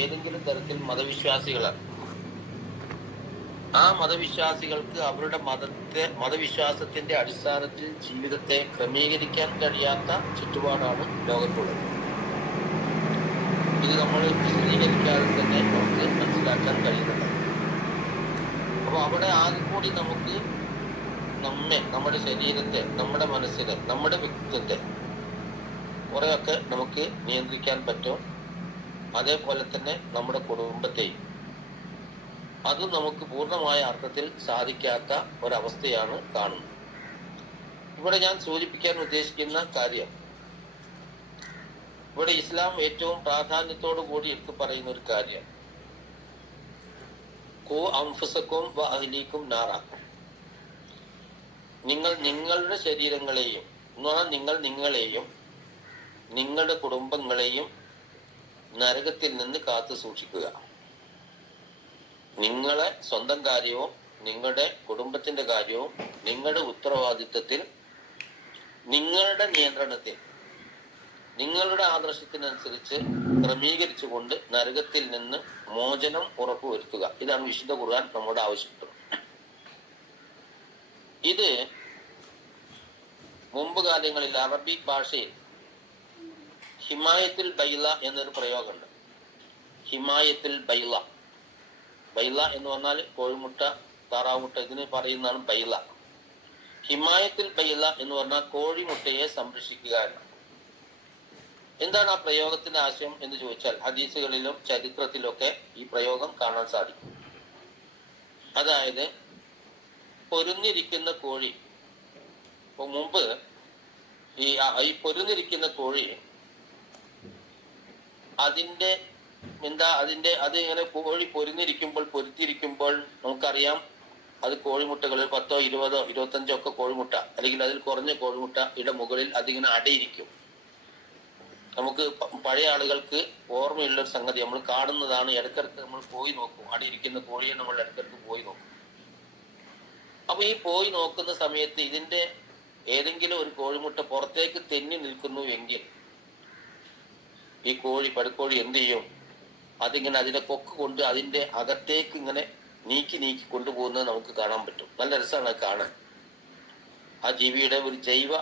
ഏതെങ്കിലും തരത്തിൽ മതവിശ്വാസികളാണ്. ആ മതവിശ്വാസികൾക്ക് അവരുടെ മതവിശ്വാസത്തിന്റെ അടിസ്ഥാനത്തിൽ ജീവിതത്തെ ക്രമീകരിക്കാൻ കഴിയാത്ത ചുറ്റുപാടാണ് ലോകത്തുള്ളത്. ഇത് നമ്മൾ വിശദീകരിക്കാതെ തന്നെ നമുക്ക് മനസ്സിലാക്കാൻ കഴിയുന്നുണ്ട്. അപ്പൊ അവിടെ ആകെ കൂടി നമുക്ക് നമ്മുടെ ശരീരത്തെ, നമ്മുടെ മനസ്സിനെ, നമ്മുടെ വ്യക്തിത്വത്തെ കുറെയൊക്കെ നമുക്ക് നിയന്ത്രിക്കാൻ പറ്റും. അതേപോലെ തന്നെ നമ്മുടെ കുടുംബത്തെയും. അത് നമുക്ക് പൂർണ്ണമായ അർത്ഥത്തിൽ സാധിക്കാത്ത ഒരവസ്ഥയാണ് കാണുന്നത്. ഇവിടെ ഞാൻ സൂചിപ്പിക്കാൻ ഉദ്ദേശിക്കുന്ന കാര്യം, ഇവിടെ ഇസ്ലാം ഏറ്റവും പ്രാധാന്യത്തോടു കൂടി എടുത്തു പറയുന്ന ഒരു കാര്യം, ഖൂ അൻഫുസക്കും വ അഹ്ലീക്കും നാറ. നിങ്ങൾ നിങ്ങളുടെ ശരീരങ്ങളെയും, നിങ്ങൾ നിങ്ങളെയും നിങ്ങളുടെ കുടുംബങ്ങളെയും നരകത്തിൽ നിന്ന് കാത്തു സൂക്ഷിക്കുക. നിങ്ങളെ സ്വന്തം കാര്യവും നിങ്ങളുടെ കുടുംബത്തിന്റെ കാര്യവും നിങ്ങളുടെ ഉത്തരവാദിത്വത്തിൽ, നിങ്ങളുടെ നിയന്ത്രണത്തിൽ, നിങ്ങളുടെ ആദർശത്തിനനുസരിച്ച് ക്രമീകരിച്ചുകൊണ്ട് നരകത്തിൽ നിന്ന് മോചനം ഉറപ്പുവരുത്തുക. ഇതാണ് വിശുദ്ധ ഖുർആൻ നമ്മോട് ആവശ്യപ്പെടുന്നത്. ഇത് മുമ്പ് കാലങ്ങളിൽ അറബി ഭാഷയിൽ ഹിമായത്തുൽ ബൈല എന്നൊരു പ്രയോഗമുണ്ട്. ഹിമായത്തുൽ ബൈല. ബൈല എന്ന് പറഞ്ഞാൽ കോഴിമുട്ട, താറാവുമുട്ട, ഇതിന് പറയുന്നതാണ് ബൈല. ഹിമായത്തുൽ ബൈല എന്ന് പറഞ്ഞാൽ കോഴിമുട്ടയെ സംരക്ഷിക്കുക എന്നാണ്. എന്താണ് ആ പ്രയോഗത്തിന്റെ ആശയം എന്ന് ചോദിച്ചാൽ, ഹദീസുകളിലും ചരിത്രത്തിലൊക്കെ ഈ പ്രയോഗം കാണാൻ സാധിക്കും. അതായത് പൊരുന്നിരിക്കുന്ന കോഴി, മുമ്പ് ഈ പൊരുന്നിരിക്കുന്ന കോഴി അത് ഇങ്ങനെ കോഴി പൊരുത്തിരിക്കുമ്പോൾ നമുക്കറിയാം, അത് കോഴിമുട്ടകൾ 10, 20, 25 ഒക്കെ കോഴിമുട്ട, അല്ലെങ്കിൽ അതിൽ കുറഞ്ഞ കോഴിമുട്ടയുടെ മുകളിൽ അതിങ്ങനെ അടയിരിക്കും. നമുക്ക് പഴയ ആളുകൾക്ക് ഓർമ്മയുള്ളൊരു സംഗതി, നമ്മൾ കാണുന്നതാണ്. ഇടയ്ക്കിടയ്ക്ക് നമ്മൾ പോയി നോക്കും, അടയിരിക്കുന്ന കോഴിയെ നമ്മൾ ഇടയ്ക്കിടയ്ക്ക് പോയി നോക്കും. അപ്പൊ ഈ പോയി നോക്കുന്ന സമയത്ത് ഇതിന്റെ ഏതെങ്കിലും ഒരു കോഴിമുട്ട പുറത്തേക്ക് തെന്നി നിൽക്കുന്നു എങ്കിൽ ഈ പടുക്കോഴി എന്ത് ചെയ്യും? അതിങ്ങനെ അതിന്റെ കൊക്ക് കൊണ്ട് അതിന്റെ അകത്തേക്ക് ഇങ്ങനെ നീക്കി കൊണ്ടുപോകുന്നത് നമുക്ക് കാണാൻ പറ്റും. നല്ല രസമാണ് അത് കാണാൻ. ആ ജീവിയുടെ ഒരു ജൈവ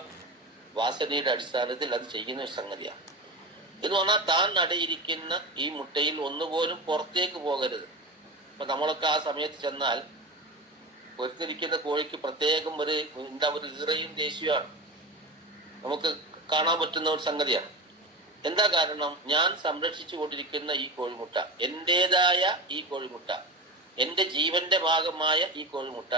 വാസനയുടെ അടിസ്ഥാനത്തിൽ അത് ചെയ്യുന്ന ഒരു സംഗതിയാണ്. എന്ന് പറഞ്ഞാൽ താൻ അടയിരിക്കുന്ന ഈ മുട്ടയിൽ ഒന്നുപോലും പുറത്തേക്ക് പോകരുത്. അപ്പൊ നമ്മളൊക്കെ ആ സമയത്ത് ചെന്നാൽ പൊരുത്തിരിക്കുന്ന കോഴിക്ക് പ്രത്യേകം ഒരു ഈറയും ദേഷ്യമാണ് നമുക്ക് കാണാൻ പറ്റുന്ന ഒരു സംഗതിയാണ്. എന്താ കാരണം? ഞാൻ സംരക്ഷിച്ചു കൊണ്ടിരിക്കുന്ന ഈ കോഴിമുട്ട, എന്റേതായ ഈ കോഴിമുട്ട, എന്റെ ജീവന്റെ ഭാഗമായ ഈ കോഴിമുട്ട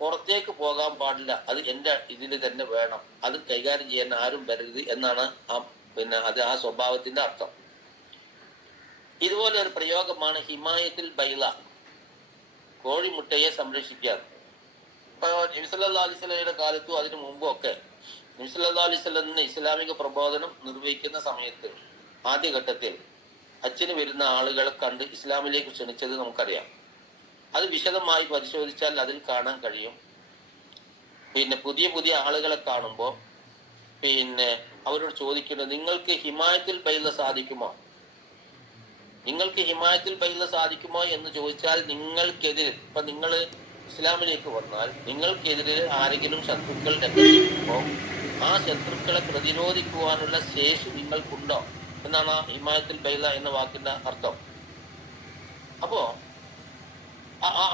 പുറത്തേക്ക് പോകാൻ പാടില്ല. അത് എന്റെ ഇതിൽ തന്നെ വേണം. അത് കൈകാര്യം ചെയ്യാൻ ആരും വരരുത് എന്നാണ് ആ സ്വഭാവത്തിന്റെ അർത്ഥം. ഇതുപോലെ ഒരു പ്രയോഗമാണ് ഹിമായത്തുൽ ബൈല, കോഴിമുട്ടയെ സംരക്ഷിക്കുക. ഇപ്പൊ നബി സല്ലല്ലാഹു അലൈഹി വസല്ലമയുടെ കാലത്തും അതിനു മുമ്പും ഒക്കെ നബി സല്ലല്ലാഹു അലൈഹി വസല്ലം ഇസ്ലാമിക പ്രബോധനം നിർവഹിക്കുന്ന സമയത്ത് ആദ്യഘട്ടത്തിൽ ഹജ്ജിന് വരുന്ന ആളുകളെ കണ്ട് ഇസ്ലാമിലേക്ക് ക്ഷണിച്ചത് നമുക്കറിയാം. അത് വിശദമായി പരിശോധിച്ചാൽ അതിൽ കാണാൻ കഴിയും. പുതിയ ആളുകളെ കാണുമ്പോൾ അവരോട് ചോദിക്കുന്നത്, നിങ്ങൾക്ക് ഹിമായത്തുൽ ബൈല സാധിക്കുമോ? നിങ്ങൾക്ക് ഹിമായത്തുൽ ബൈല സാധിക്കുമോ എന്ന് ചോദിച്ചാൽ, നിങ്ങൾക്കെതിരെ, ഇപ്പൊ നിങ്ങൾ ഇസ്ലാമിലേക്ക് വന്നാൽ നിങ്ങൾക്കെതിരെ ആരെങ്കിലും ശത്രുക്കൾ രംഗത്തിരിക്കുമ്പോൾ ആ ശത്രുക്കളെ പ്രതിരോധിക്കുവാനുള്ള ശേഷി നിങ്ങൾക്കുണ്ടോ എന്നാണ് ഹിമായത്തുൽ ബൈല എന്ന വാക്കിന്റെ അർത്ഥം. അപ്പോ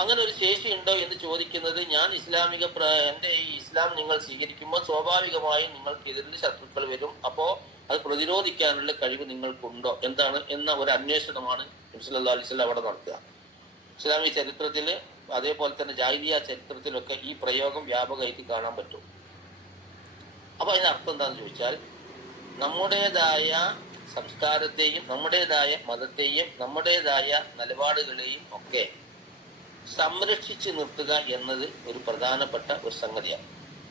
അങ്ങനെ ഒരു ശേഷി ഉണ്ടോ എന്ന് ചോദിക്കുന്നത്, ഞാൻ എന്റെ ഈ ഇസ്ലാം നിങ്ങൾ സ്വീകരിക്കുമ്പോൾ സ്വാഭാവികമായും നിങ്ങൾക്കെതിരിൽ ശത്രുക്കൾ വരും. അപ്പോ അത് പ്രതിരോധിക്കാനുള്ള കഴിവ് നിങ്ങൾക്കുണ്ടോ എന്ന ഒരു അന്വേഷണമാണ് നബി സല്ലല്ലാഹു അലൈഹി വസല്ലം അവിടെ നടത്തുക. ഇസ്ലാമിക ചരിത്രത്തില്, അതേപോലെ തന്നെ ജാഹിലിയ്യ ചരിത്രത്തിലൊക്കെ ഈ പ്രയോഗം വ്യാപകമായിട്ട് കാണാൻ പറ്റും. അപ്പൊ അതിന്റെ അർത്ഥം എന്താണെന്ന് ചോദിച്ചാൽ, നമ്മുടേതായ സംസ്കാരത്തെയും നമ്മുടേതായ മതത്തെയും നമ്മുടേതായ നിലപാടുകളെയും ഒക്കെ സംരക്ഷിച്ചു നിർത്തുക എന്നത് ഒരു പ്രധാനപ്പെട്ട ഒരു സംഗതിയാണ്.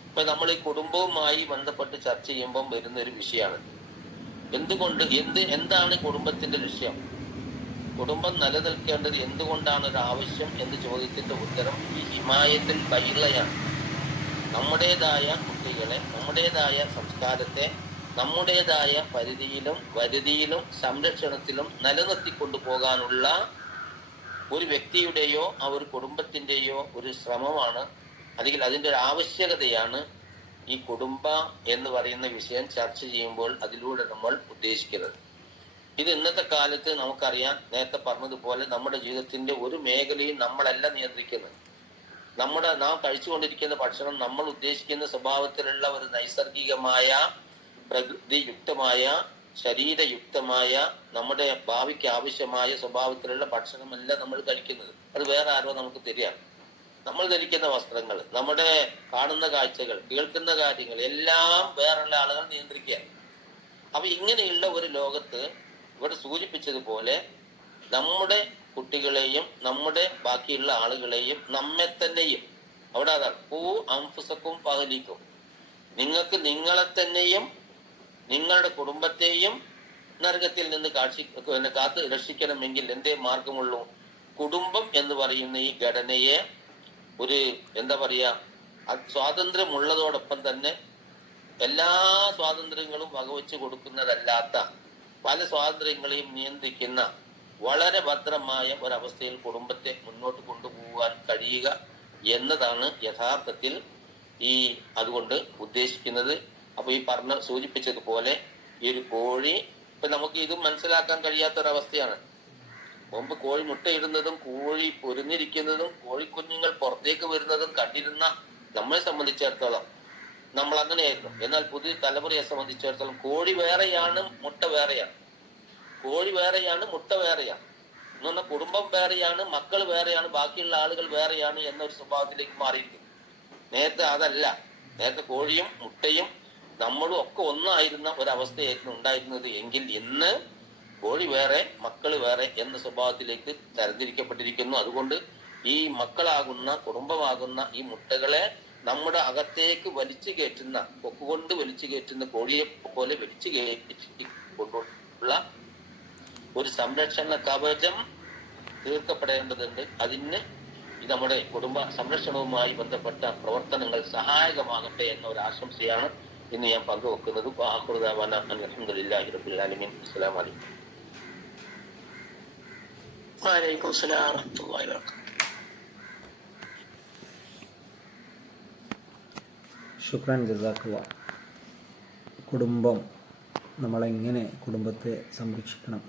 ഇപ്പൊ നമ്മൾ ഈ കുടുംബവുമായി ബന്ധപ്പെട്ട് ചർച്ച ചെയ്യുമ്പോൾ വരുന്ന ഒരു വിഷയമാണ്, എന്താണ് കുടുംബത്തിന്റെ ലക്ഷ്യം? കുടുംബം നിലനിൽക്കേണ്ടത് എന്തുകൊണ്ടാണ് ഒരു ആവശ്യം എന്ന ചോദ്യത്തിന്റെ ഉത്തരം ഈ ഹിമായത്തുൽ ബൈലയാണ്. നമ്മുടേതായ കുട്ടികളെ, നമ്മുടേതായ സംസ്കാരത്തെ നമ്മുടേതായ പരിധിയിലും വരുതിയിലും സംരക്ഷണത്തിലും നിലനിർത്തിക്കൊണ്ടു പോകാനുള്ള ഒരു വ്യക്തിയുടെയോ ആ ഒരു കുടുംബത്തിൻ്റെയോ ഒരു ശ്രമമാണ്, അല്ലെങ്കിൽ അതിൻ്റെ ഒരു ആവശ്യകതയാണ് ഈ കുടുംബ എന്ന് പറയുന്ന വിഷയം ചർച്ച ചെയ്യുമ്പോൾ അതിലൂടെ നമ്മൾ ഉദ്ദേശിക്കുന്നത്. ഇത് ഇന്നത്തെ കാലത്ത് നമുക്കറിയാം, നേരത്തെ പറഞ്ഞതുപോലെ നമ്മുടെ ജീവിതത്തിന്റെ ഒരു മേഖലയും നമ്മളല്ല നിയന്ത്രിക്കുന്നത്. നാം കഴിച്ചുകൊണ്ടിരിക്കുന്ന ഭക്ഷണം നമ്മൾ ഉദ്ദേശിക്കുന്ന സ്വഭാവത്തിലുള്ള ഒരു നൈസർഗികമായ പ്രകൃതിയുക്തമായ ശരീരയുക്തമായ നമ്മുടെ ഭാവിക്ക് ആവശ്യമായ സ്വഭാവത്തിലുള്ള ഭക്ഷണമല്ല നമ്മൾ കഴിക്കുന്നത്. അത് വേറെ ആരോ നമുക്ക് തരികയാണ്. നമ്മൾ ധരിക്കുന്ന വസ്ത്രങ്ങൾ, നമ്മുടെ കാണുന്ന കാഴ്ചകൾ, കേൾക്കുന്ന കാര്യങ്ങൾ എല്ലാം വേറുള്ള ആളുകൾ നിയന്ത്രിക്കുകയാണ്. അപ്പൊ ഇങ്ങനെയുള്ള ഒരു ലോകത്ത് ഇവിടെ സൂചിപ്പിച്ചതുപോലെ നമ്മുടെ കുട്ടികളെയും നമ്മുടെ ബാക്കിയുള്ള ആളുകളെയും നമ്മെ തന്നെയും, അവിടെ അതാണ് അംഫുസക്കും പകലിക്കും, നിങ്ങൾക്ക് നിങ്ങളെ തന്നെയും നിങ്ങളുടെ കുടുംബത്തെയും നരകത്തിൽ നിന്ന് കാത്ത് രക്ഷിക്കണമെങ്കിൽ എന്തേ മാർഗമുള്ളൂ? കുടുംബം എന്ന് പറയുന്ന ഈ ഘടനയെ ഒരു എന്താ പറയാ, സ്വാതന്ത്ര്യമുള്ളതോടൊപ്പം തന്നെ എല്ലാ സ്വാതന്ത്ര്യങ്ങളും വകവെച്ച് കൊടുക്കുന്നതല്ലാത്ത പല സ്വാതന്ത്ര്യങ്ങളെയും നിയന്ത്രിക്കുന്ന വളരെ ഭദ്രമായ ഒരവസ്ഥയിൽ കുടുംബത്തെ മുന്നോട്ട് കൊണ്ടുപോകാൻ കഴിയുക എന്നതാണ് യഥാർത്ഥത്തിൽ അതുകൊണ്ട് ഉദ്ദേശിക്കുന്നത്. അപ്പൊ ഈ സൂചിപ്പിച്ചതുപോലെ ഈ ഒരു കോഴി, ഇപ്പൊ നമുക്ക് ഇത് മനസ്സിലാക്കാൻ കഴിയാത്തൊരവസ്ഥയാണ്. മുമ്പ് കോഴി മുട്ടയിടുന്നതും കോഴി പൊരിഞ്ഞിരിക്കുന്നതും കോഴിക്കുഞ്ഞുങ്ങൾ പുറത്തേക്ക് വരുന്നതും കണ്ടിരുന്ന നമ്മളെ സംബന്ധിച്ചിടത്തോളം നമ്മൾ അങ്ങനെയായിരുന്നു. എന്നാൽ പുതിയ തലമുറയെ സംബന്ധിച്ചിടത്തോളം കോഴി വേറെയാണ്, മുട്ട വേറെയാണ്. കോഴി വേറെയാണ്, മുട്ട വേറെയാണ് എന്ന് പറഞ്ഞാൽ കുടുംബം വേറെയാണ്, മക്കൾ വേറെയാണ്, ബാക്കിയുള്ള ആളുകൾ വേറെയാണ് എന്നൊരു സ്വഭാവത്തിലേക്ക് മാറിയിരിക്കുന്നു. നേരത്തെ അതല്ല. നേരത്തെ കോഴിയും മുട്ടയും നമ്മളും ഒക്കെ ഒന്നായിരുന്ന ഒരവസ്ഥയായിരുന്നു ഉണ്ടായിരുന്നത് എങ്കിൽ ഇന്ന് കോഴി വേറെ മക്കൾ വേറെ എന്ന സ്വഭാവത്തിലേക്ക് തരംതിരിക്കപ്പെട്ടിരിക്കുന്നു. അതുകൊണ്ട് ഈ മക്കളാകുന്ന കുടുംബമാകുന്ന ഈ മുട്ടകളെ നമ്മുടെ അകത്തേക്ക് വലിച്ചു കയറ്റുന്ന, കൊക്കുകൊണ്ട് വലിച്ചു കയറ്റുന്ന കോഴിയെ പോലെ വലിച്ചു കയറ്റി കൊണ്ടുള്ള ഒരു സംരക്ഷണ കവചം തീർക്കപ്പെടേണ്ടതുണ്ട്. അതിന് നമ്മുടെ കുടുംബ സംരക്ഷണവുമായി ബന്ധപ്പെട്ട പ്രവർത്തനങ്ങൾ സഹായകമാകട്ടെ എന്ന ഒരു ആശംസയാണ് ഇന്ന് ഞാൻ പങ്കുവെക്കുന്നത്. അൽഹംദുലില്ലാഹി റബ്ബിൽ ആലമീൻ. അസ്സലാമു അലൈക്കും. വഅലൈക്കും അസ്സലാം വറഹ്മത്തുള്ളാഹി വബറകാതുഹു. ശുക്രാൻ, ജസാക്കല്ലാഹ്. കുടുംബം, നമ്മളെങ്ങനെ കുടുംബത്തെ സംരക്ഷിക്കണം,